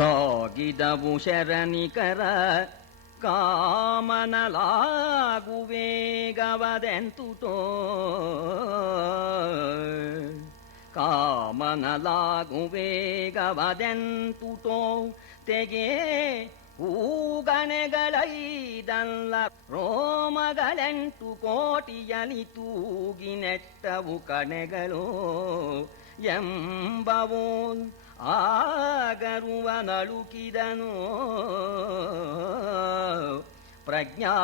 ಸಾಗಿದವು ಶರಣಿಕರ ಕಾಮನಲಾಗುವೇಗವದೆಂತುಟೋ ಕಾಮನಲಾಗುವೇಗವದೆಂತುಟೋ ತೆಗೆ ಹೂಗಣೆಗಳೈದಲ್ಲ ರೋಮಗಳೆಂಟು ಕೋಟಿಯಲಿ ತೂಗಿ ನೆಟ್ಟವು ಕಣೆಗಳು ಎಂಬವೋ ಆಗರುವ ನಳುಕಿದನು ಪ್ರಜ್ಞಾಸಾಗರಂಗಳು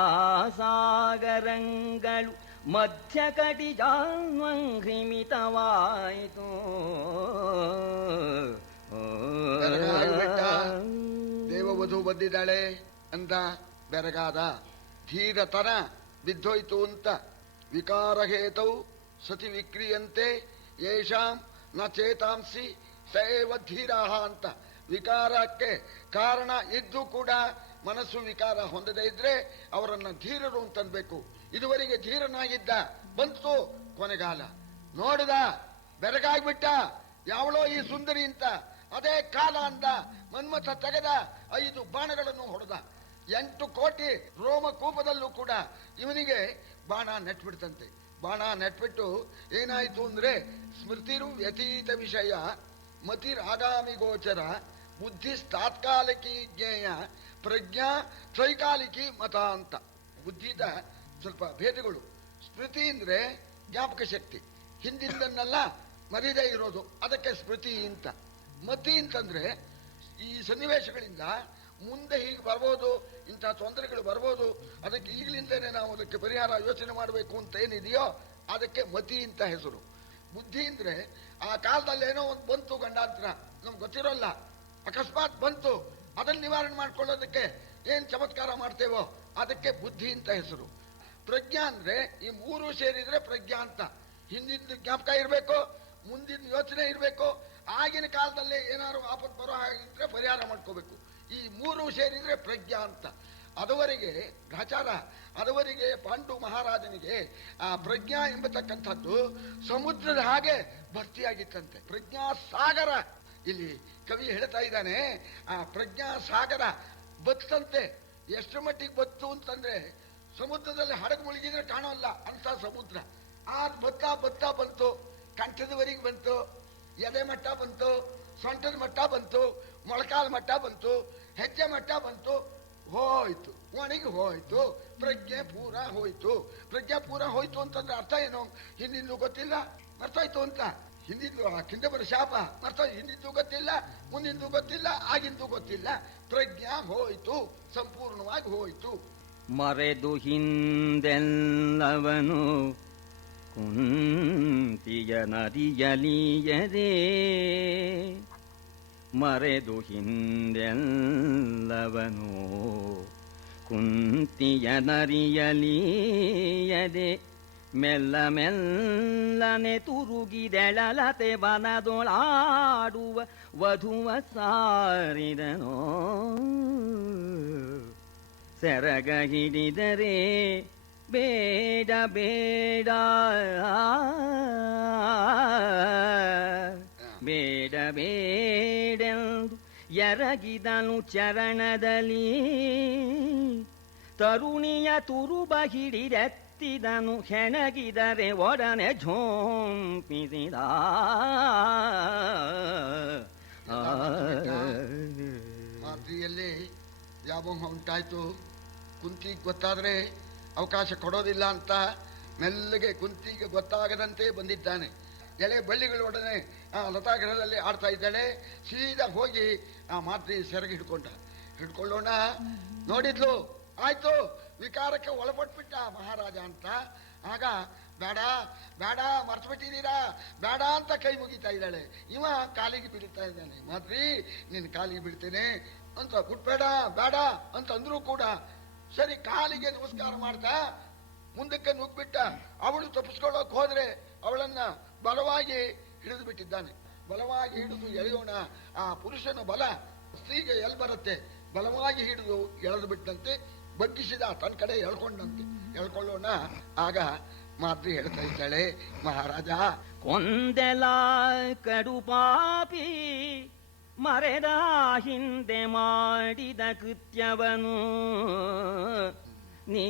ಮಧ್ಯ ಕಟಿಜಾನ್ವಂಘ್ರಿಮಿತವಾಯಿತು. ದೇವವಧು ಬಂದಿದ್ದಾಳೆ ಅಂತ ಬೆರಗಾದ ಧೀರತನ ಬಿದ್ದೋಯ್ತು ಅಂತ ವಿಕಾರಹೇತೌ ಸತಿ ವಿಕ್ರಿಯಂತೆ ಯೇಷಾಂ ನ ಚೇತಾಂಸಿ ಸೈವ ಧೀರಾಹ ಅಂತ ವಿಕಾರಕ್ಕೆ ಕಾರಣ ಇದ್ದು ಕೂಡ ಮನಸ್ಸು ವಿಕಾರ ಹೊಂದದೇ ಇದ್ರೆ ಅವರನ್ನ ಧೀರರು ಅಂತನ್ಬೇಕು. ಇದುವರೆಗೆ ಧೀರನಾಗಿದ್ದ, ಬಂತು ಕೊನೆಗಾಲ, ನೋಡಿದ ಬೆರಗಾಗ್ಬಿಟ್ಟ, ಯಾವಳೋ ಈ ಸುಂದರಿ ಅಂತ ಅದೇ ಕಾಲ ಅಂದ, ಮನ್ಮಥ ತೆಗೆದ 5 ಬಾಣಗಳನ್ನು ಹೊಡೆದ. 8 ಕೋಟಿ ರೋಮಕೂಪದಲ್ಲೂ ಕೂಡ ಇವನಿಗೆ ಬಾಣ ನೆಟ್ಬಿಡ್ತಂತೆ. ಬಾಣ ನೆಟ್ಬಿಟ್ಟು ಏನಾಯ್ತು ಅಂದ್ರೆ ಸ್ಮೃತಿರು ವ್ಯತೀತ ವಿಷಯ ಮತಿರಾಗಾಮಿ ಗೋಚರ ಬುದ್ಧಿ ತಾತ್ಕಾಲಿಕಿ ಜ್ಞೇಯ ಪ್ರಜ್ಞಾ ತ್ರೈಕಾಲಿಕಿ ಮತ ಅಂತ. ಬುದ್ಧಿದ ಸ್ವಲ್ಪ ಭೇದಗಳು. ಸ್ಮೃತಿ ಅಂದ್ರೆ ಜ್ಞಾಪಕ ಶಕ್ತಿ, ಹಿಂದಿಂದನ್ನೆಲ್ಲ ಮರಿದೇ ಇರೋದು, ಅದಕ್ಕೆ ಸ್ಮೃತಿ ಅಂತ. ಮತಿ ಅಂತಂದ್ರೆ ಈ ಸನ್ನಿವೇಶಗಳಿಂದ ಮುಂದೆ ಹೀಗೆ ಬರ್ಬೋದು, ಇಂಥ ತೊಂದರೆಗಳು ಬರ್ಬೋದು, ಅದಕ್ಕೆ ಈಗಲಿಂದನೇ ನಾವು ಅದಕ್ಕೆ ಪರಿಹಾರ ಯೋಚನೆ ಮಾಡಬೇಕು ಅಂತ ಏನಿದೆಯೋ ಅದಕ್ಕೆ ಮತಿ ಅಂತ ಹೆಸರು. ಬುದ್ಧಿ ಅಂದ್ರೆ ಆ ಕಾಲದಲ್ಲಿ ಏನೋ ಒಂದು ಬಂತು ಗಂಡಾಂತರ, ನಮ್ಗೆ ಗೊತ್ತಿರೋಲ್ಲ, ಅಕಸ್ಮಾತ್ ಬಂತು, ಅದನ್ನ ನಿವಾರಣೆ ಮಾಡ್ಕೊಳ್ಳೋದಕ್ಕೆ ಏನ್ ಚಮತ್ಕಾರ ಮಾಡ್ತೇವೋ ಅದಕ್ಕೆ ಬುದ್ಧಿ ಅಂತ ಹೆಸರು. ಪ್ರಜ್ಞಾ ಅಂದ್ರೆ ಈ 3 ಸೇರಿದ್ರೆ ಪ್ರಜ್ಞಾ ಅಂತ. ಹಿಂದಿನ ಜ್ಞಾಪಕ ಇರಬೇಕು, ಮುಂದಿನ ಯೋಚನೆ ಇರಬೇಕು, ಆಗಿನ ಕಾಲದಲ್ಲಿ ಏನಾದ್ರು ಆಪತ್ತು ಬರೋ ಹಾಗಿದ್ರೆ ಪರಿಹಾರ ಮಾಡ್ಕೋಬೇಕು. ಈ 3 ಸೇರಿದ್ರೆ ಪ್ರಜ್ಞಾ ಅಂತ. ಅದುವರೆಗೆ ಗ್ರಹಚಾರ, ಅದುವರೆಗೆ ಪಾಂಡು ಮಹಾರಾಜನಿಗೆ ಆ ಪ್ರಜ್ಞಾ ಎಂಬತಕ್ಕಂಥದ್ದು ಸಮುದ್ರದ ಹಾಗೆ ಭರ್ತಿಯಾಗಿತ್ತಂತೆ. ಪ್ರಜ್ಞಾ ಸಾಗರ, ಇಲ್ಲಿ ಕವಿ ಹೇಳ್ತಾ ಇದ್ದಾನೆ, ಆ ಪ್ರಜ್ಞಾ ಸಾಗರ ಬತ್ತಂತೆ. ಎಷ್ಟು ಮಟ್ಟಿಗೆ ಬತ್ತು ಅಂತಂದ್ರೆ ಸಮುದ್ರದಲ್ಲಿ ಹಡಗು ಮುಳುಗಿದ್ರೆ ಕಾಣೋಲ್ಲ ಅಂತ ಸಮುದ್ರ. ಆ ಬತ್ತಾ ಬತ್ತಾ ಬಂತು, ಕಂಠದವರೆಗೆ ಬಂತು, ಎದೆ ಮಟ್ಟ ಬಂತು, ಸೊಂಟದ ಮಟ್ಟ ಬಂತು, ಮೊಳಕಾಲ ಮಟ್ಟ ಬಂತು, ಹೆಜ್ಜೆ ಮಟ್ಟ ಬಂತು, ಹೋಯ್ತು, ಒಣಗಿ ಹೋಯ್ತು, ಪ್ರಜ್ಞೆ ಪೂರ ಹೋಯ್ತು. ಪ್ರಜ್ಞೆ ಪೂರ ಹೋಯ್ತು ಅಂತಂದ್ರೆ ಅರ್ಥ ಏನು? ಹಿಂದಿಂದು ಗೊತ್ತಿಲ್ಲ, ಮರ್ತಾಯ್ತು ಅಂತ. ಹಿಂದಿದ್ದು ಕಿಂದ ಬರೋ ಶಾಪ, ಮರ್ತ ಹಿಂದಿದ್ದು ಗೊತ್ತಿಲ್ಲ, ಮುಂದಿಂದು ಗೊತ್ತಿಲ್ಲ, ಆಗಿಂದು ಗೊತ್ತಿಲ್ಲ, ಪ್ರಜ್ಞಾ ಹೋಯ್ತು, ಸಂಪೂರ್ಣವಾಗಿ ಹೋಯ್ತು. ಮರೆದು ಹಿಂದೆಲ್ಲವನು ಕುಂತಿಯ ನರಿಯಲಿಯದೆ, ಮರೆದು ಹಿಂದೆಲ್ಲವನು ಕುಂತಿಯ ನರಿಯಲಿಯದೆ, ಮೆಲ್ಲ ಮೆಲ್ಲನೆ ತುರುಗಿದೆಳಲತೆ ಬನದೊಳಾಡುವ ವಧುವ ಸಾರಿದನೋ. ಸೆರಗ ಹಿಡಿದರೆ ಬೇಡ ಬೇಡ ಬೇಡ ಬೇಡೆಂದು ಎರಗಿದನು ಚರಣದಲ್ಲಿ, ತರುಣಿಯ ತುರುಬ ಹಿಡಿದೆತ್ತಿದನು, ಹೆಣಗಿದರೆ ಒಡನೆ ಝೋಂಪಿಸಿದ. ಮಾತ್ರಿಯಲ್ಲಿ ವ್ಯಾಮೋಹ ಉಂಟಾಯ್ತು. ಕುಂತಿಗೆ ಗೊತ್ತಾದ್ರೆ ಅವಕಾಶ ಕೊಡೋದಿಲ್ಲ ಅಂತ ಮೆಲ್ಲಗೆ ಕುಂತಿಗೆ ಗೊತ್ತಾಗದಂತೆ ಬಂದಿದ್ದಾನೆ. ಎಳೆ ಬಳ್ಳಿಗಳೊಡನೆ ಆ ಲತಾಗಿರಲಲ್ಲಿ ಆಡ್ತಾ ಇದ್ದಾಳೆ. ಸೀದಾ ಹೋಗಿ ಆ ಮಾತ್ರಿ ಸೆರಗಿ ಹಿಡ್ಕೊಳ್ಳೋಣ ನೋಡಿದ್ಲು. ಆಯ್ತು, ವಿಕಾರಕ್ಕೆ ಒಳಪಟ್ಬಿಟ್ಟ ಮಹಾರಾಜ ಅಂತ. ಆಗ ಬೇಡ ಬೇಡ ಮರ್ತು ಬಿಟ್ಟಿದ್ದೀರಾ, ಬೇಡ ಅಂತ ಕೈ ಮುಗಿತಾ ಇದ್ದಾಳೆ. ಇವ ಕಾಲಿಗೆ ಬೀಳ್ತಾ ಇದ್ದಾನೆ. ಮಾತ್ರಿ ನಿನ್ನ ಕಾಲಿಗೆ ಬೀಳ್ತೇನೆ ಅಂತ, ಬಿಟ್ಬೇಡ ಬೇಡ ಅಂತ ಅಂದ್ರೂ ಕೂಡ ಸರಿ ಕಾಲಿಗೆ ನಮಸ್ಕಾರ ಮಾಡ್ತಾ ಮುಂದಕ್ಕೆ ನುಗ್ಬಿಟ್ಟ. ಅವಳು ತಪ್ಪಿಸ್ಕೊಳ್ಳೋಕೆ ಹೋದ್ರೆ ಅವಳನ್ನ ಬಲವಾಗಿ ಹಿಡಿದು ಬಿಟ್ಟಿದ್ದಾನೆ. ಬಲವಾಗಿ ಹಿಡಿದು ಎಳೆಯೋಣ, ಆ ಪುರುಷನ ಬಲ ಸ್ತ್ರೀಗೆ ಎಲ್ಲಿ ಬರುತ್ತೆ, ಬಲವಾಗಿ ಹಿಡಿದು ಎಳೆದು ಬಿಟ್ಟಂತೆ, ಬಗ್ಗಿಸಿದ ತನ್ನ ಕಡೆ ಎಳ್ಕೊಳ್ಳೋಣ. ಆಗ ಮಾತ್ರಿ ಹೇಳ್ತಾ ಇದ್ದಾಳೆ, ಮಹಾರಾಜ ಕೊಂದೆಲ ಕಡು ಪಾಪಿ ಮರೆದ ಹಿಂದೆ ಮಾಡಿದ ಕೃತ್ಯವನು ನೀ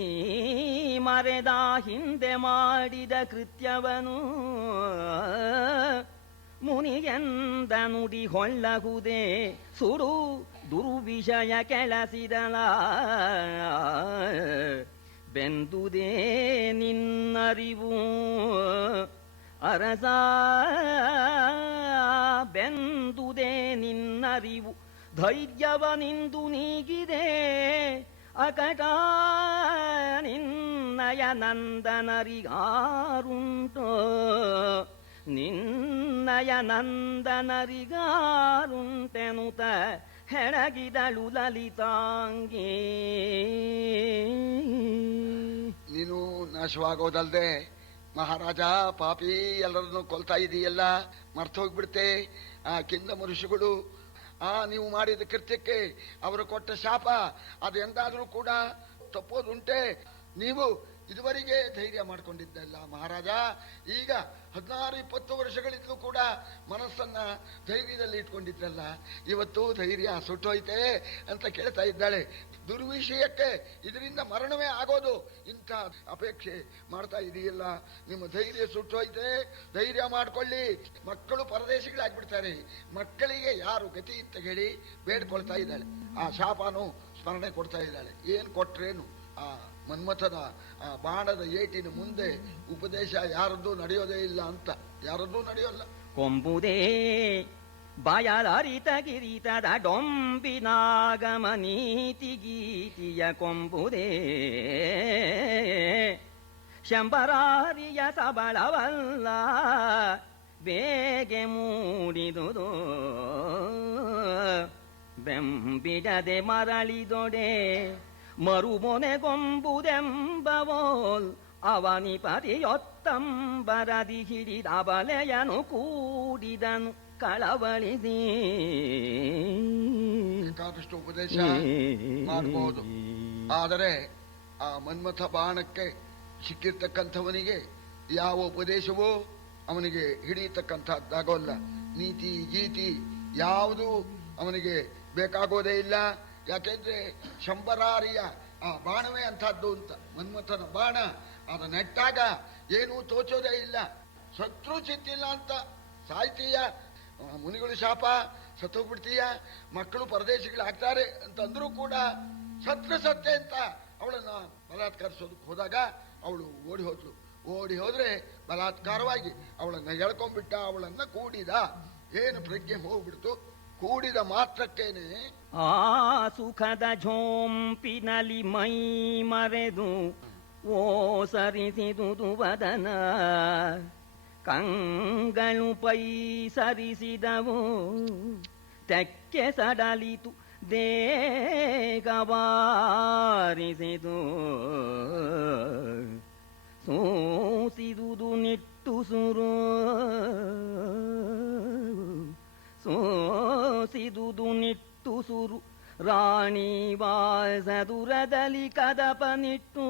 ಮರೆದ ಹಿಂದೆ ಮಾಡಿದ ಕೃತ್ಯವನು ಮುನಿಗೆಂದ ನುಡಿ ಹೊಳ್ಳಗುದೆ ಸುಡು ದುರ್ವಿಷಯ ಕೆಳಸಿದಲ ಬೆಂದುದೇ ನಿನ್ನರಿವು ಅರಸ ಬೆಂದುದೇ ನಿನ್ನರಿವು ಧೈರ್ಯವನಿಂದು ನೀಗಿದೆ ಅಕಟ ನಿನ್ನಯ ನಂದನರಿಗಾರುಂಟೋ ನಿನ್ನಯ ನಂದನರಿಗಾರುಂಟೆನುತ ಹೆಣಗಿದಳು ಲಲಿತಾಂಗಿ. ನೀನು ನಾಶವಾಗೋದಲ್ದೆ ಮಹಾರಾಜ ಪಾಪಿ ಎಲ್ಲರನ್ನು ಕೊಲ್ತಾ ಇದೀಯಲ್ಲ, ಮರ್ತೋಗ್ಬಿಡ್ತೆ. ಆ ಕಿಂದ ಮನುಷ್ಯಗಳು ನೀವು ಮಾಡಿದ ಕೃತ್ಯಕ್ಕೆ ಅವರು ಕೊಟ್ಟ ಶಾಪ ಅದು ಎಂದಾದರೂ ಕೂಡ ತಪ್ಪೋದುಂಟೆ? ನೀವು ಇದುವರೆಗೆ ಧೈರ್ಯ ಮಾಡ್ಕೊಂಡಿದ್ದಲ್ಲ ಮಹಾರಾಜ, ಈಗ 16-20 ವರ್ಷಗಳಿಂದಲೂ ಕೂಡ ಮನಸ್ಸನ್ನ ಧೈರ್ಯದಲ್ಲಿ ಇಟ್ಕೊಂಡಿದ್ದಲ್ಲ, ಇವತ್ತು ಧೈರ್ಯ ಸುಟ್ಟೋಯ್ತೆ ಅಂತ ಕೇಳ್ತಾ ಇದ್ದಾಳೆ. ದುರ್ವಿಷಯಕ್ಕೆ ಇದರಿಂದ ಮರಣವೇ ಆಗೋದು, ಇಂಥ ಅಪೇಕ್ಷೆ ಮಾಡ್ತಾ ಇದೆಯಲ್ಲ, ನಿಮ್ಮ ಧೈರ್ಯ ಸುಟ್ಟೋಯ್ತೆ, ಧೈರ್ಯ ಮಾಡ್ಕೊಳ್ಳಿ. ಮಕ್ಕಳು ಪರದೇಶಿಗಳಾಗ್ಬಿಡ್ತಾರೆ, ಮಕ್ಕಳಿಗೆ ಯಾರು ಗತಿ ಅಂತ ಹೇಳಿ ಬೇಡ್ಕೊಳ್ತಾ ಇದ್ದಾಳೆ. ಆ ಶಾಪನು ಸ್ಮರಣೆ ಕೊಡ್ತಾ ಇದ್ದಾಳೆ. ಏನ್ ಕೊಟ್ರೇನು? ಆ ಮನ್ಮಥನ ಆ ಬಾಣದ ಏಟಿನ ಮುಂದೆ ಉಪದೇಶ ಯಾರದ್ದೂ ನಡೆಯೋದೇ ಇಲ್ಲ ಅಂತ, ಯಾರದ್ದೂ ನಡೆಯೋಲ್ಲ. ಕೊಂಬುದೇ ಬಯಲರಿತ ಗಿರಿತದ ಡೊಂಬಿನಾಗಮನೀತಿ ಗೀತಿಯ ಕೊಂಬುದೇ ಶಂಬರಾರಿಯ ಸಬಳವಲ್ಲ ಬೇಗೆ ಮೂಡಿದುದು ಬೆಂಬಿಡದೆ ಮರಳಿದೊಡೆ ಮರುಮೊನೆಗೊಂಬುದೆಂಬವೋಲ್ ಅವನಿಪತಿಯೊತ್ತಂಬರದಿ ಹಿಡಿದ ಬಲೆಯನು ಕೂಡಿದನು ಕಳವಳಿಸಿ. ಬೇಕಾದಷ್ಟು ಉಪದೇಶ ಮಾಡಬಹುದು, ಆದರೆ ಆ ಮನ್ಮಥ ಬಾಣಕ್ಕೆ ಸಿಕ್ಕಿರ್ತಕ್ಕಂಥವನಿಗೆ ಯಾವ ಉಪದೇಶವೂ ಅವನಿಗೆ ಹಿಡಿಯತಕ್ಕಂಥದ್ದಾಗೋಲ್ಲ. ನೀತಿ ಗೀತಿ ಯಾವುದು ಅವನಿಗೆ ಬೇಕಾಗೋದೇ ಇಲ್ಲ. ಯಾಕೆಂದ್ರೆ ಶಂಬರಾರಿಯ ಆ ಬಾಣವೇ ಅಂಥದ್ದು ಅಂತ. ಮನ್ಮಥನ ಬಾಣ ಅದು ನೆಟ್ಟಾಗ ಏನೂ ತೋಚೋದೇ ಇಲ್ಲ, ಶತ್ರು ಚಿತ್ತಿಲ್ಲ ಅಂತ ಸಾಯ್ತೀಯ, ಮುನಿಗಳು ಶಾಪ ಸತ್ತೋಗ್ಬಿಡ್ತೀಯ, ಮಕ್ಕಳು ಪರದೇಶಿಗಳಾಗ್ತಾರೆ ಅಂತಂದ್ರೂ ಕೂಡ ಸತ್ಯ ಅಂತ ಅವಳನ್ನ ಬಲಾತ್ಕರಿಸೋದಕ್ಕೆ ಹೋದಾಗ ಅವಳು ಓಡಿ ಹೋದ್ಲು. ಓಡಿ ಹೋದ್ರೆ ಬಲಾತ್ಕಾರವಾಗಿ ಅವಳನ್ನ ಎಳ್ಕೊಂಡ್ಬಿಟ್ಟ, ಅವಳನ್ನ ಕೂಡಿದ. ಏನು ಪ್ರಜ್ಞೆ ಹೋಗ್ಬಿಡ್ತು, ಕೂಡಿದ ಮಾತ್ರಕ್ಕೇನೆ ಆ ಸುಖದ ಝೋಂಪಿನಲ್ಲಿ ಮೈ ಮರೆದು ಓ ಸರಿಸಿದುದು ವದನ ಕಂಗಳು ಪೈ ಸರಿಸಿದವು ತೆಕ್ಕೆ ಸಡಲಿತು ದೇಗವಾರಿಸಿದು ಸೋಸಿದುದು ನಿಟ್ಟುಸುರು ಸೋಸಿದುದು ನಿಟ್ಟುಸುರು ರಾಣಿ ವಾಸದುರದಲ್ಲಿ ಕದಪನಿಟ್ಟು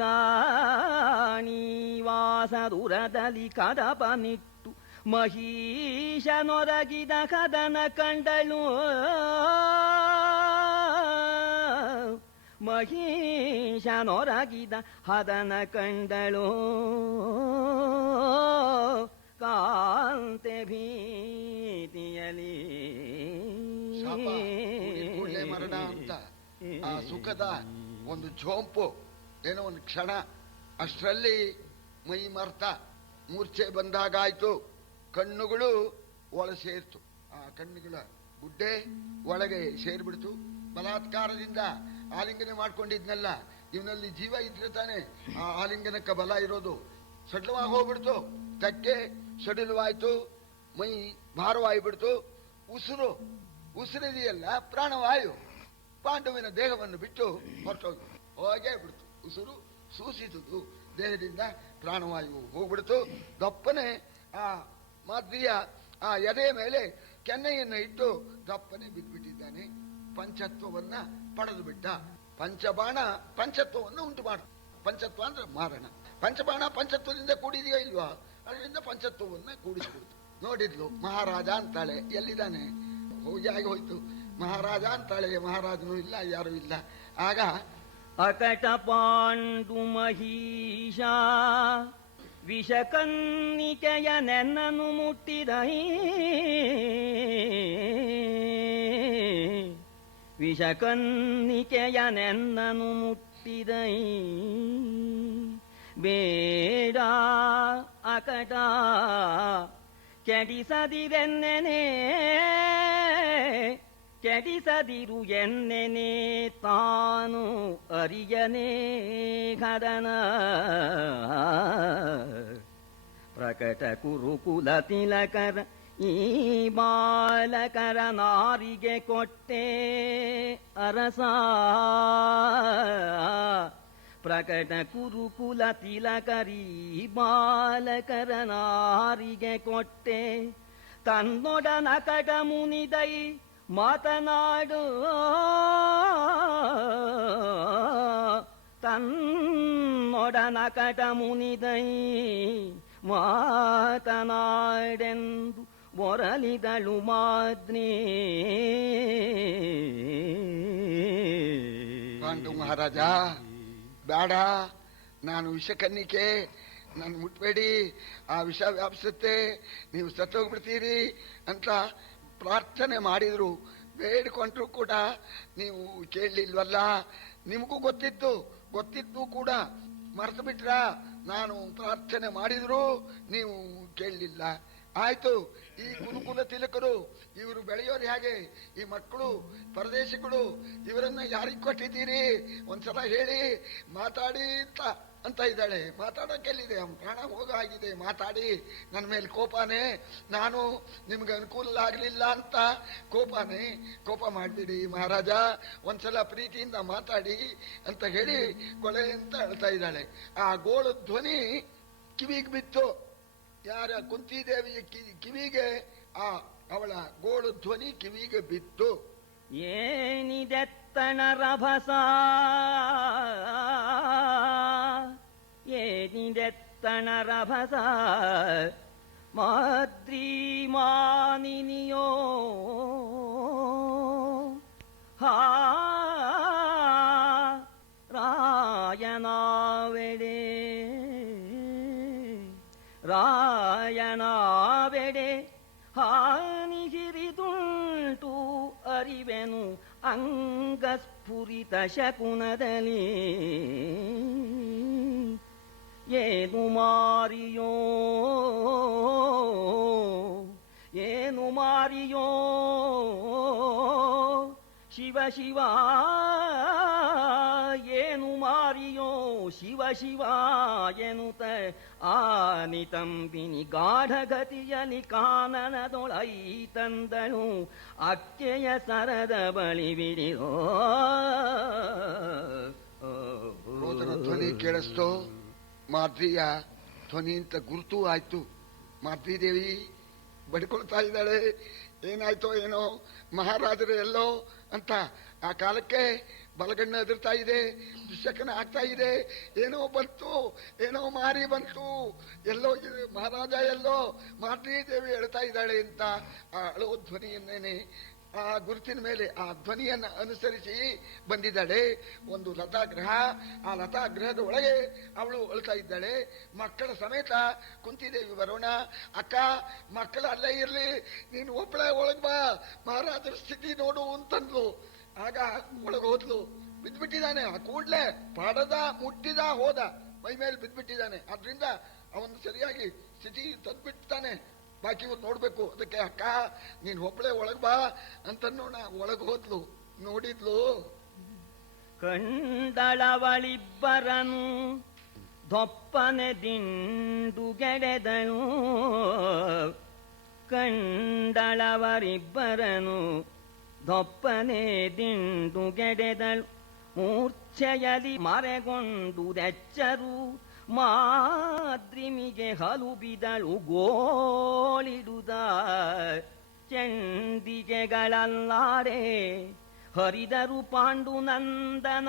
ರಾಣಿ ವಾಸದುರದಲ್ಲಿ ಕದಪನಿಟ್ಟು ಮಹೀಶನೊರಗಿದ ಕದನ ಕಂಡಳು ಮಹೀಶನೊರಗಿದ ಹದನ ಕಂಡಳು ಕಾಂತೆ ಭೀತಿಯಲಿ ಮರಣ ಅಂತ ಆ ಸುಖದ ಒಂದು ಝೋಂಪು ಏನೋ ಒಂದು ಕ್ಷಣ, ಅಷ್ಟರಲ್ಲಿ ಮೈ ಮರ್ತ ಮೂರ್ಛೆ ಬಂದಾಗಾಯ್ತು. ಕಣ್ಣುಗಳು ಒಳ ಸೇರ್ತು, ಆ ಕಣ್ಣುಗಳ ಗುಡ್ಡೆ ಒಳಗೆ ಸೇರ್ಬಿಡ್ತು. ಬಲಾತ್ಕಾರದಿಂದ ಆಲಿಂಗನೆ ಮಾಡ್ಕೊಂಡಿದ್ನಲ್ಲ, ಇವನಲ್ಲಿ ಜೀವ ಇದ್ರೆ ತಾನೆ ಆ ಆಲಿಂಗನಕ್ಕೆ ಬಲ ಇರೋದು. ಸಡ್ಲವಾಗಿ ಹೋಗ್ಬಿಡ್ತು, ತಕ್ಕೆ ಸಡಿಲವಾಯ್ತು, ಮೈ ಭಾರವಾಯ್ಬಿಡ್ತು. ಉಸಿರಿದೆಯಲ್ಲ ಪ್ರಾಣವಾಯು ಪಾಂಡವಿನ ದೇಹವನ್ನು ಬಿಟ್ಟು ಹೊರಟೋಗಿ ಹೋಗೇ ಬಿಡ್ತು. ಉಸಿರು ಸೂಸಿದುದು ದೇಹದಿಂದ ಪ್ರಾಣವಾಯು ಹೋಗ್ಬಿಡ್ತು. ದಪ್ಪನೆ ಆ ಮಾದ್ರಿಯ ಆ ಎದೆ ಮೇಲೆ ಕೆನ್ನೆಯನ್ನು ಇಟ್ಟು ದಪ್ಪನೆ ಬಿದ್ದುಬಿಟ್ಟಿದ್ದಾನೆ. ಪಂಚತ್ವವನ್ನ ಪಡೆದು ಬಿಟ್ಟ. ಪಂಚಬಾಣ ಪಂಚತ್ವವನ್ನು ಉಂಟು ಮಾಡ. ಪಂಚತ್ವ ಅಂದ್ರೆ ಮಾರಣ. ಪಂಚಬಾಣ ಪಂಚತ್ವದಿಂದ ಕೂಡಿದೆಯೋ ಇಲ್ವಾ? ಅದರಿಂದ ಪಂಚತ್ವವನ್ನ ಕೂಡಿಸ್ಬಿಡ್ತು. ನೋಡಿದ್ಲು, ಮಹಾರಾಜ ಅಂತಾಳೆ. ಎಲ್ಲಿದ್ದಾನೆ? ಹೋಗಿ ಆಗಿ ಹೋಯ್ತು. ಮಹಾರಾಜ ಅಂತಾಳೆ, ಮಹಾರಾಜನು ಇಲ್ಲ, ಯಾರು ಇಲ್ಲ. ಆಗ ಅಕಟ ಪಾಂಡು ಮಹೀಷ ವಿಷಕನ್ನಿಕೆಯ ನೆನ್ನನು ಮುಟ್ಟಿದೈ, ವಿಷಕನ್ನಿಕೆಯ ನೆನ್ನನು ಮುಟ್ಟಿದೈ. ಬೇಡ ಅಕಟ ಕೆಡಿಸದಿರೆನ್ನೆನೆ, ಕೆಡಿಸದಿರು ಎನ್ನೆನೆ ತಾನು ಅರಿಯನೇ ಖದನ. ಪ್ರಕಟ ಕುರುಕುಲ ತಿಲಕರ ಈ ಬಾಲಕರ ನಾರಿಗೆ ಕೊಟ್ಟೆ ಅರಸ. ಪ್ರಕಟ ಕುರುಕುಲ ತಿಲಕರಿ ಬಾಲಕರ ನಾರಿಗೆ ಕೊಟ್ಟೆ, ತನ್ನೊಡನ ಕಟ ಮುನಿದೈ ಮಾತನಾಡು, ತನ್ನೊಡನ ಕಟ ಮುನಿದೈ ಮಾತನಾಡೆಂದು ಮೊರಲಿದಳು ಮಾದ್ನೇ. ಪಾಂಡು ಮಹಾರಾಜ, ಬೇಡ, ನಾನು ವಿಷಕನ್ನಿಕೆ, ನಾನು ಮುಟ್ಬೇಡಿ, ಆ ವಿಷ ವ್ಯಾಪಿಸುತ್ತೆ, ನೀವು ಸತ್ತೋಗ್ಬಿಡ್ತೀರಿ ಅಂತ ಪ್ರಾರ್ಥನೆ ಮಾಡಿದ್ರು. ಬೇಡಿಕೊಂಡ್ರು ಕೂಡ ನೀವು ಕೇಳಲಿಲ್ವಲ್ಲ. ನಿಮಗೂ ಗೊತ್ತಿತ್ತು ಕೂಡ ಮರೆತು ಬಿಟ್ರ. ನಾನು ಪ್ರಾರ್ಥನೆ ಮಾಡಿದ್ರು ನೀವು ಕೇಳಲಿಲ್ಲ. ಆಯ್ತು, ಈ ಗುರುಕುಲ ತಿಲಕರು ಇವರು ಬೆಳೆಯೋರು ಹೇಗೆ? ಈ ಮಕ್ಕಳು ಪರದೇಶಿಗಳು, ಇವರನ್ನ ಯಾರಿಗೆ ಕೊಟ್ಟಿದ್ದೀರಿ ಒಂದ್ಸಲ ಹೇಳಿ, ಮಾತಾಡಿ ಅಂತ ಇದ್ದಾಳೆ. ಮಾತಾಡೋಕೆಲ್ಲಿದೆ? ಪ್ರಾಣ ಹೋಗ ಆಗಿದೆ. ಮಾತಾಡಿ, ನನ್ನ ಮೇಲೆ ಕೋಪನೇ, ನಾನು ನಿಮ್ಗೆ ಅನುಕೂಲ ಆಗಲಿಲ್ಲ ಅಂತ ಕೋಪನೇ. ಕೋಪ ಮಾಡ್ಬಿಡಿ ಮಹಾರಾಜ, ಒಂದ್ಸಲ ಪ್ರೀತಿಯಿಂದ ಮಾತಾಡಿ ಅಂತ ಹೇಳಿ ಕೊಳೆ ಅಂತ ಹೇಳ್ತಾ ಇದ್ದಾಳೆ. ಆ ಗೋಳು ಧ್ವನಿ ಕಿವಿಗೆ ಬಿತ್ತು. ಯಾರ? ಕುಂತಿದೇವಿಯ ಕಿವಿಗೆ ಆ ಅವಳ ಗೋಳು ಧ್ವನಿ ಕಿವಿಗೆ ಬಿತ್ತು. ಏನಿದೆತ್ತಣ ರಭಸ, ಏನಿದೆತ್ತಣ ರಭಸ, ಮಾದ್ರಿ ಮಾನಿನಿಯೋ ಹಾ ರಾಯನಾವೆಡೆ, ರಾಯನಾವೆಡೆ ಹಾನಿ ಹಿರಿದುಂಟು ಅರಿವೆನು ಅಂಗಸ್ಫುರಿತ ಶಕುನದಲ್ಲಿ. ಏನು ಮಾರಿಯೋ, ಏನು ಮಾರಿಯೋ ಶಿವ ಶಿವ, ಏನು ಮಾರಿಯೋ ಶಿವ ಶಿವ ಎನ್ನುತ್ತ ಆನಿತಂಬಿನಿ ಗಾಢಗತಿಯಲಿ ಕಾನನದೊಳೈ ತಂದಳು ಅಕ್ಕೆಯ ಸರದ ಬಳಿ ಬಿಡಿದೋ. ಧ್ವನಿ ಕೇಳಿಸ್ತೋ, ಮಾದ್ರಿಯ ಧ್ವನಿ ಅಂತ ಗುರುತು ಆಯ್ತು. ಮಾದ್ರಿ ದೇವಿ ಬಡ್ಕೊಳ್ತಾ ಇದ್ದಾಳೆ. ಏನಾಯ್ತೋ ಏನೋ, ಮಹಾರಾಜರು ಎಲ್ಲೋ ಅಂತ ಆ ಕಾಲಕ್ಕೆ ಬಲಗಣ್ಣ ಎದುರ್ತಾ ಇದೆ, ದುಶ್ಶಕನ ಆಗ್ತಾ ಇದೆ. ಏನೋ ಬಂತು, ಏನೋ ಮಾರಿ ಬಂತು, ಎಲ್ಲೋ ಮಹಾರಾಜ ಎಲ್ಲೋ, ಮಾದ್ರಿ ದೇವಿ ಹೇಳ್ತಾ ಇದ್ದಾಳೆ ಅಂತ ಆ ಅಳೋ ಧ್ವನಿಯನ್ನೇನೆ ಆ ಗುರುತಿನ ಮೇಲೆ ಆ ಧ್ವನಿಯನ್ನ ಅನುಸರಿಸಿ ಬಂದಿದ್ದಾಳೆ. ಒಂದು ಲತಾಗ್ರಹ, ಆ ಲತಾಗ್ರಹದ ಒಳಗೆ ಅವಳು ಅಳ್ತಾ ಇದ್ದಾಳೆ. ಮಕ್ಕಳ ಸಮೇತ ಕುಂತಿದೇವಿ ಬರೋಣ. ಅಕ್ಕ, ಮಕ್ಕಳು ಅಲ್ಲೇ ಇರ್ಲಿ, ನೀನು ಒಬ್ಬಳೆ ಒಳಗ್ ಬಾ, ಮಹಾರಾಜರ ಸ್ಥಿತಿ ನೋಡು ಅಂತಂದ್ಲು. ಆಗ ಒಳಗೆ ಹೋದ್ಲು. ಬಿದ್ದ್ಬಿಟ್ಟಿದ್ದಾನೆ. ಆ ಕೂಡ್ಲೆ ಪಾಡದ ಮುಟ್ಟಿದ ಹೋದ, ಮೈ ಮೇಲೆ ಬಿದ್ದ್ಬಿಟ್ಟಿದ್ದಾನೆ. ಆದ್ರಿಂದ ಅವನು ಸರಿಯಾಗಿ ಸ್ಥಿತಿ ತಂದ್ಬಿಡ್ತಾನೆ. ಬಾಕಿ ಇವ್ರು ನೋಡ್ಬೇಕು. ಅದಕ್ಕೆ ಅಕ್ಕ ನೀನ್ ಒಬ್ಬಳೆ ಒಳಗ್ ಬಾ ಅಂತನ್ನೋಣ. ಒಳಗ್ ಹೋದ್ಲು, ನೋಡಿದ್ಲು. ಕಂಡಳವಳಿಬ್ಬರನು ದೊಪ್ಪನೆ ದಿಂಡು ಗೆಡೆದನು, ಕಂಡಳವರಿಬ್ಬರನು ದೊಪ್ಪನೆ ದಿಂಡು ಗೆಡೆದಳು. ಮೂರ್ಛೆಯಲಿ ಮರೆಗೊಂಡುದೆಚ್ಚರು ಮಾದ್ರಿಮಿಗೆ ಹಲು ಬಿದಳು ಗೋಳಿಡುದ. ಚೆಂದಿಗೆಗಳಲ್ಲಾಡೆ ಹರಿದರು ಪಾಂಡುನಂದನರೈವರು.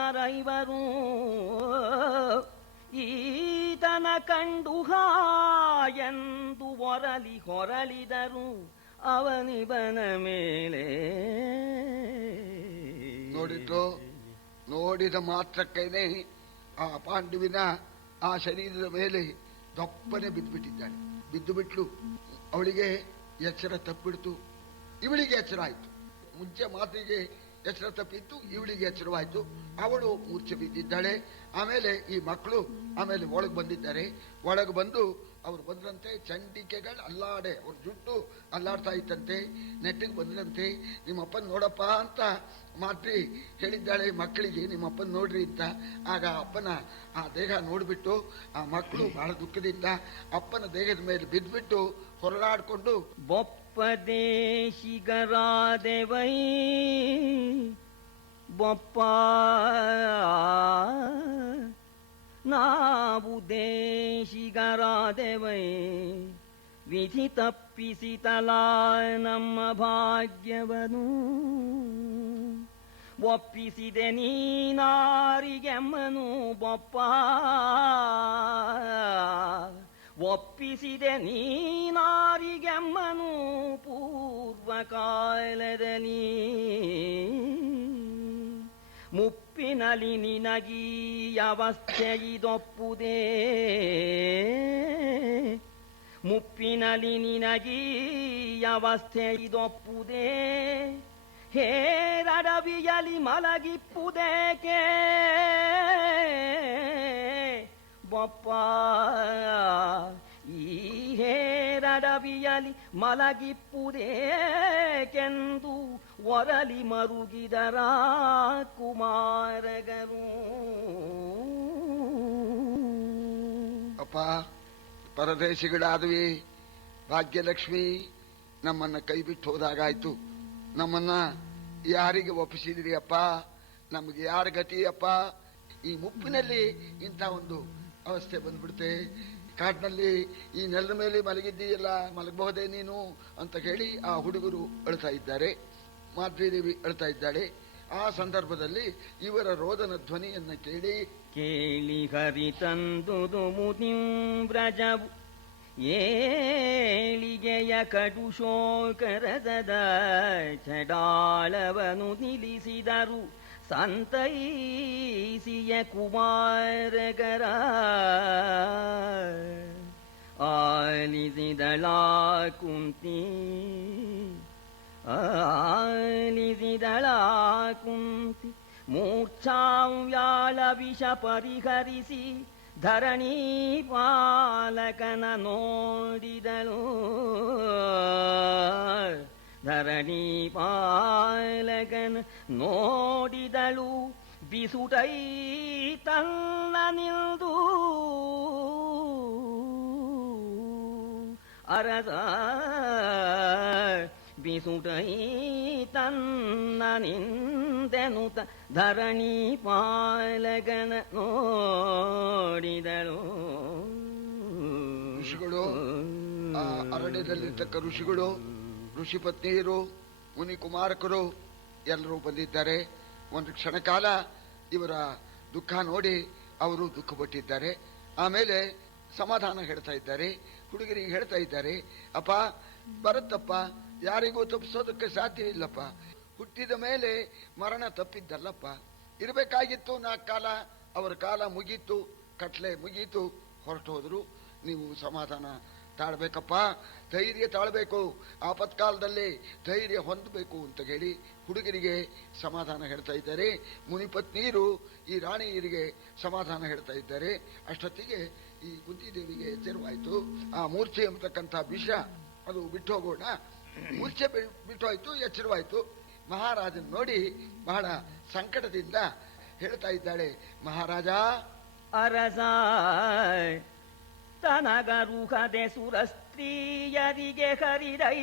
ಈತನ ಕಂಡು ಎಂದು ಒರಲಿ ಹೊರಳಿದರು ಅವನಿವನ ಮೇಲೆ. ನೋಡಿದ್ರು, ನೋಡಿದ ಮಾತ್ರಕ್ಕೇನೆ ಆ ಪಾಂಡುವಿನ ಆ ಶರೀರದ ಮೇಲೆ ದಪ್ಪನೆ ಬಿದ್ದುಬಿಟ್ಟಿದ್ದಾಳೆ. ಬಿದ್ದು ಬಿಟ್ಲು. ಅವಳಿಗೆ ಎಚ್ಚರ ತಪ್ಪಿಡ್ತು, ಇವಳಿಗೆ ಎಚ್ಚರ ಆಯ್ತು. ಮುಂಚೆ ಮಾತಿಗೆ ಎಚ್ಚರ ತಪ್ಪಿತ್ತು, ಇವಳಿಗೆ ಎಚ್ಚರವಾಯ್ತು. ಅವಳು ಮೂರ್ಛೆ ಬಿದ್ದಿದ್ದಾಳೆ. ಆಮೇಲೆ ಈ ಮಕ್ಕಳು ಆಮೇಲೆ ಒಳಗೆ ಬಂದಿದ್ದಾರೆ. ಒಳಗೆ ಬಂದು ಅವ್ರು ಬಂದ್ರಂತೆ. ಚಂಡಿಕೆಗಳು ಅಲ್ಲಾಡೆ, ಅವ್ರ ಜುಟ್ಟು ಅಲ್ಲಾಡ್ತಾ ಇತ್ತಂತೆ. ನೆಟ್ಟಿಗೆ ಬಂದ್ರಂತೆ. ನಿಮ್ಮಪ್ಪನ್ ನೋಡಪ್ಪ ಅಂತ ಮಾತ್ರಿ ಹೇಳಿದ್ದಾಳೆ ಮಕ್ಕಳಿಗೆ, ನಿಮ್ಮಪ್ಪನ್ ನೋಡ್ರಿ ಅಂತ. ಆಗ ಅಪ್ಪನ ಆ ದೇಹ ನೋಡ್ಬಿಟ್ಟು ಆ ಮಕ್ಕಳು ಬಹಳ ದುಃಖದಿಂದ ಅಪ್ಪನ ದೇಹದ ಮೇಲೆ ಬಿದ್ದುಬಿಟ್ಟು ಹೊರಡಾಡ್ಕೊಂಡು, ಬೊಪ್ಪದೇಶಿಗರಾದೆವೈ ಬೊಪ್ಪ ನಾವು ದೇಶಿಗರಾದೆವೈ, ವಿಧಿ ತಪ್ಪಿಸಿತಲ ನಮ್ಮ ಭಾಗ್ಯವನು. ಒಪ್ಪಿಸಿದೆ ನೀನಾರಿಗೆಮ್ಮನು ಬೊಪ್ಪ, ಒಪ್ಪಿಸಿದೆ ನೀನಾರಿಗೆಮ್ಮನು ಪೂರ್ವಕಾಲದಲ್ಲಿ. ಮುಪ್ಪಿನಲ್ಲಿ ನಿನಗೀ ಅವಸ್ಥೆ ಇದೊಪ್ಪುದೇ, ಮುಪ್ಪಿನಲ್ಲಿ ನಿನಗೀ ಅವಸ್ಥೆ ಇದೊಪ್ಪುದೇ. ಹೇರಡವಿಯಲಿ ಮಲಗಿಪ್ಪುದೇಕೆ ಬೊಪ್ಪ, ಈ ಹೇರಡವಿಯಲಿ ಮಲಗಿಪ್ಪುದೇಕೆಂದು ಒರಲಿ ಮರುಗಿದರ ಕುಮಾರಗರು. ಅಪ್ಪ, ಪರದೇಶಿಗಳಾದ್ವಿ. ಭಾಗ್ಯಲಕ್ಷ್ಮಿ ನಮ್ಮನ್ನ ಕೈ ಬಿಟ್ಟು ಹೋದಾಗಾಯ್ತು. ನಮ್ಮನ್ನ ಯಾರಿಗೆ ಒಪ್ಪಿಸಿದ್ರಿ ಅಪ್ಪ? ನಮಗೆ ಯಾರ ಗತಿ ಅಪ್ಪ? ಈ ಮುಪ್ಪಿನಲ್ಲಿ ಇಂಥ ಒಂದು ಅವಸ್ಥೆ ಬಂದ್ಬಿಡುತ್ತೆ. ಕಾಡಿನಲ್ಲಿ ಈ ನೆಲದ ಮೇಲೆ ಮಲಗಿದ್ದೀಯಲ್ಲ, ಮಲಗಬಹುದೇ ನೀನು ಅಂತ ಹೇಳಿ ಆ ಹುಡುಗರು ಅಳ್ತಾ ಇದ್ದಾರೆ. ಮಾದ್ರಿದೇವಿ ಅಳ್ತಾ ಇದ್ದಾಳೆ. ಆ ಸಂದರ್ಭದಲ್ಲಿ ಇವರ ರೋದನ ಧ್ವನಿಯನ್ನ ಕೇಳಿ ಹರಿತಂದುದು ಮುದಿಂ ವ್ರಜವು ಏಳಿಗೆಯ ಕಡು ಶೋಕರದದ ಚಡಾಳವನು ನಿಲ್ಲಿಸಿದರು ಸಂತೈಸಿಯ ಕುಮಾರಗರ. ಆಲಿಸಿದಳ ಕುಂತಿ, ಆಲಿಸಿದಳ ಕುಂತಿ ಮೂರ್ಛಾವ್ಯಾಳ ವಿಷ ಪರಿಹರಿಸಿ ಧರಣಿ ಪಾಲಕನ ನೋಡಿದಳು. ಧರಣಿ ಪಾಲಕನ ನೋಡಿದಳು ಬಿಸುಟೈ ತನ್ನ ನಿಲ್ದು. ಅರಸ ಬಿಸುಟೈ ತನ್ನ ನಿಂದೆನುತ ಧರಣಿ ಪಾಲಕನ ನೋಡಿದಳು. ಋಷಿಗಳು, ಆ ಅರಣ್ಯದಲ್ಲಿರ್ತಕ್ಕ ಋಷಿಗಳು, ಋಷಿ ಪತ್ನಿಯರು, ಮುನಿ ಕುಮಾರಕರು ಎಲ್ಲರೂ ಬಂದಿದ್ದಾರೆ. ಒಂದು ಕ್ಷಣಕಾಲ ಇವರ ದುಃಖ ನೋಡಿ ಅವರು ದುಃಖಪಟ್ಟಿದ್ದಾರೆ. ಆಮೇಲೆ ಸಮಾಧಾನ ಹೇಳ್ತಾ ಇದ್ದಾರೆ. ಹುಡುಗರಿಗೆ ಹೇಳ್ತಾ ಇದ್ದಾರೆ, ಅಪ್ಪ ಬರುತ್ತಪ್ಪ, ಯಾರಿಗೂ ತಪ್ಪಿಸೋದಕ್ಕೆ ಸಾಧ್ಯ ಇಲ್ಲಪ್ಪ. ಹುಟ್ಟಿದ ಮೇಲೆ ಮರಣ ತಪ್ಪಿದ್ದಲ್ಲಪ್ಪ. ಇರಬೇಕಾಗಿತ್ತು 4 ಕಾಲ, ಅವರ ಕಾಲ ಮುಗೀತು, ಕಟ್ಲೆ ಮುಗೀತು, ಹೊರಟು ಹೋದ್ರು. ನೀವು ಸಮಾಧಾನ ತಾಳ್ಬೇಕಪ್ಪ, ಧೈರ್ಯ ತಾಳ್ಬೇಕು, ಆಪತ್ಕಾಲದಲ್ಲಿ ಧೈರ್ಯ ಹೊಂದಬೇಕು ಅಂತ ಹೇಳಿ ಹುಡುಗರಿಗೆ ಸಮಾಧಾನ ಹೇಳ್ತಾ ಇದ್ದಾರೆ. ಮುನಿಪತ್ನಿಯರು ಈ ರಾಣಿಯರಿಗೆ ಸಮಾಧಾನ ಹೇಳ್ತಾ ಇದ್ದಾರೆ. ಅಷ್ಟೊತ್ತಿಗೆ ಈ ಕುಂತಿದೇವಿಗೆ ಎಚ್ಚರವಾಯಿತು. ಆ ಮೂರ್ಛೆ ಎಂಬತಕ್ಕಂಥ ವಿಷ ಅದು ಬಿಟ್ಟು ಹೋಗೋಣ. ಮೂರ್ಛೆ ಬಿಟ್ಟೋಯ್ತು, ಎಚ್ಚರವಾಯಿತು. ಮಹಾರಾಜನ್ ನೋಡಿ ಬಹಳ ಸಂಕಟದಿಂದ ಹೇಳ್ತಾ ಇದ್ದಾಳೆ, ಮಹಾರಾಜ ಅರಸ ತನಗರುಹದೆ ಸುರಸ್ತ್ರೀಯರಿಗೆ ಹರಿದೈ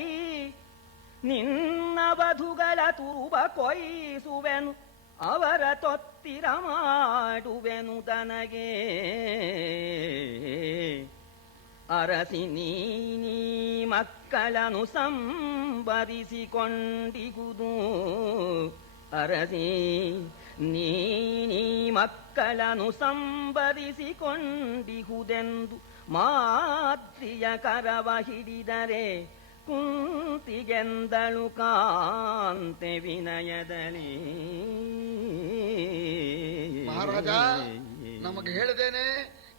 ನಿನ್ನ ವಧುಗಳ ತುರುಬ ಕೊಯ್ಸುವೆನು, ಅವರ ತೊತ್ತಿರ ಮಾಡುವೆನು ತನಗೆ. ಅರಸಿ ನೀ ಮಕ್ಕಳನ್ನು ಸಂಬರಿಸಿಕೊಂಡಿಗುದು, ಅರಸಿ ನೀ ಮಕ್ಕಳನ್ನು ಸಂಬರಿಸಿಕೊಂಡಿಹುದೆಂದು ಮಾದ್ರಿಯ ಕರವ ಹಿಡಿದರೆ ಕುಂತಿಗೆಂದಳು ಕಾಂತೆ ವಿನಯದಲ್ಲಿ. ಮಹಾರಾಜ, ನಮಗೆ ಹೇಳದೇನೆ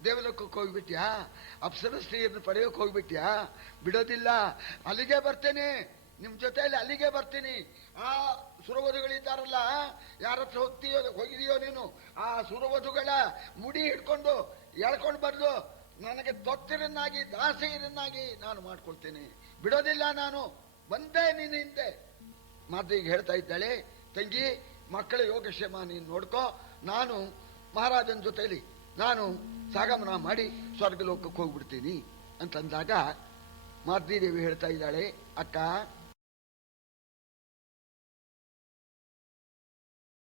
ದೇವಲೋಕಕ್ಕೆ ಹೋಗ್ಬಿಟ್ಯಾ? ಅಪ್ಸರ ಸ್ತ್ರೀಯನ್ನು ಪಡೆಯೋಕೆ ಹೋಗ್ಬಿಟ್ಯಾ? ಬಿಡೋದಿಲ್ಲ, ಅಲ್ಲಿಗೆ ಬರ್ತೇನೆ, ನಿಮ್ ಜೊತೆಯಲ್ಲಿ ಅಲ್ಲಿಗೆ ಬರ್ತೀನಿ. ಆ ಸುರವಧುಗಳಿದ್ದಾರಲ್ಲ, ಯಾರ ಹತ್ರ ಹೋಗಿದೆಯೋ ನೀನು, ಆ ಸುರವಧುಗಳ ಮುಡಿ ಹಿಡ್ಕೊಂಡು ಎಳ್ಕೊಂಡು ಬಂದು ನನಗೆ ತೊತ್ತರನ್ನಾಗಿ ದಾಸಿಯರನ್ನಾಗಿ ನಾನು ಮಾಡ್ಕೊಳ್ತೇನೆ. ಬಿಡೋದಿಲ್ಲ, ನಾನು ಬಂದೇ ನಿನ್ನ ಹಿಂದೆ. ಮಾದ್ರಿಗೆ ಹೇಳ್ತಾ ಇದ್ದಾಳೆ, ತಂಗಿ ಮಕ್ಕಳ ಯೋಗಕ್ಷೇಮ ನೀನು ನೋಡ್ಕೋ, ನಾನು ಮಹಾರಾಜನ ಜೊತೆಯಲ್ಲಿ ನಾನು ಸಾಗಮನ ಮಾಡಿ ಸ್ವರ್ಗ ಲೋಕಕ್ಕೆ ಹೋಗ್ಬಿಡ್ತೀನಿ ಅಂತಂದಾಗ ಮಾದ್ರಿ ದೇವಿ ಹೇಳ್ತಾ ಇದ್ದಾಳೆ, ಅಕ್ಕ